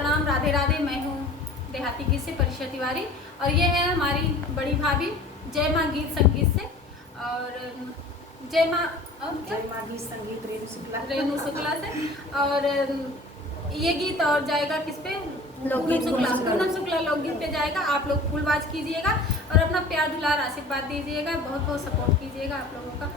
प्रणाम, राधे राधे। मैं हूँ देहाती गीत से परिषा तिवारी और ये है हमारी बड़ी भाभी जय माँ गीत संगीत से। और जय माँ गीत संगीत रेणु शुक्ला से। और ये गीत और जाएगा किस पे? पूनम शुक्ला लोकगीत पे जाएगा। आप लोग फुलबाज कीजिएगा और अपना प्यार दुलार आशीर्वाद दीजिएगा, बहुत बहुत सपोर्ट कीजिएगा। आप लोगों का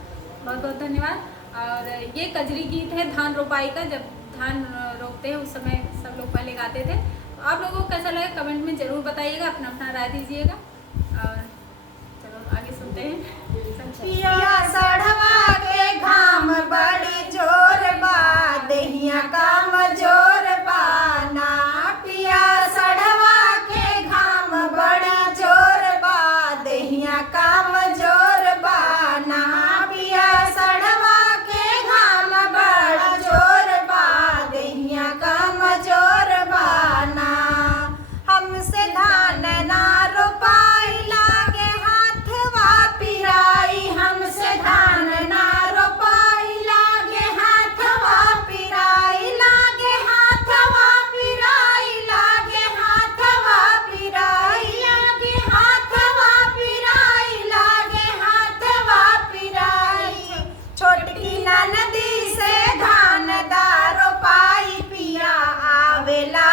बहुत बहुत धन्यवाद। और ये कजरी गीत है धान रोपाई का, जब धान रोपते हैं उस समय सब लोग पहले गाते थे। तो आप लोगों को कैसा लगा कमेंट में ज़रूर बताइएगा, अपना अपना राय दीजिएगा। और चलो आगे सुनते हैं। पिया सड़वा के घाम बड़ी जोर बा, देहिया काम जोर बाना। पिया सड़वा के घाम बड़ी जोर बा, देहिया काम जोर बाना। पिया सड़वा के घाम बड़ा जोर बा, देहिया काम जोर बाना। हमसे धान ना रोपाई लागे हाथवा पिराई, हमसे धान ना रोपाई लागे हाथवा पिराई, लागे हाथवा पिराई, लागे हाथवा पिराई, लागे हाथवा पिराई, लागे हाथवा पिराई। छोटकी नदी से धान दा रोपाई पिया आवेला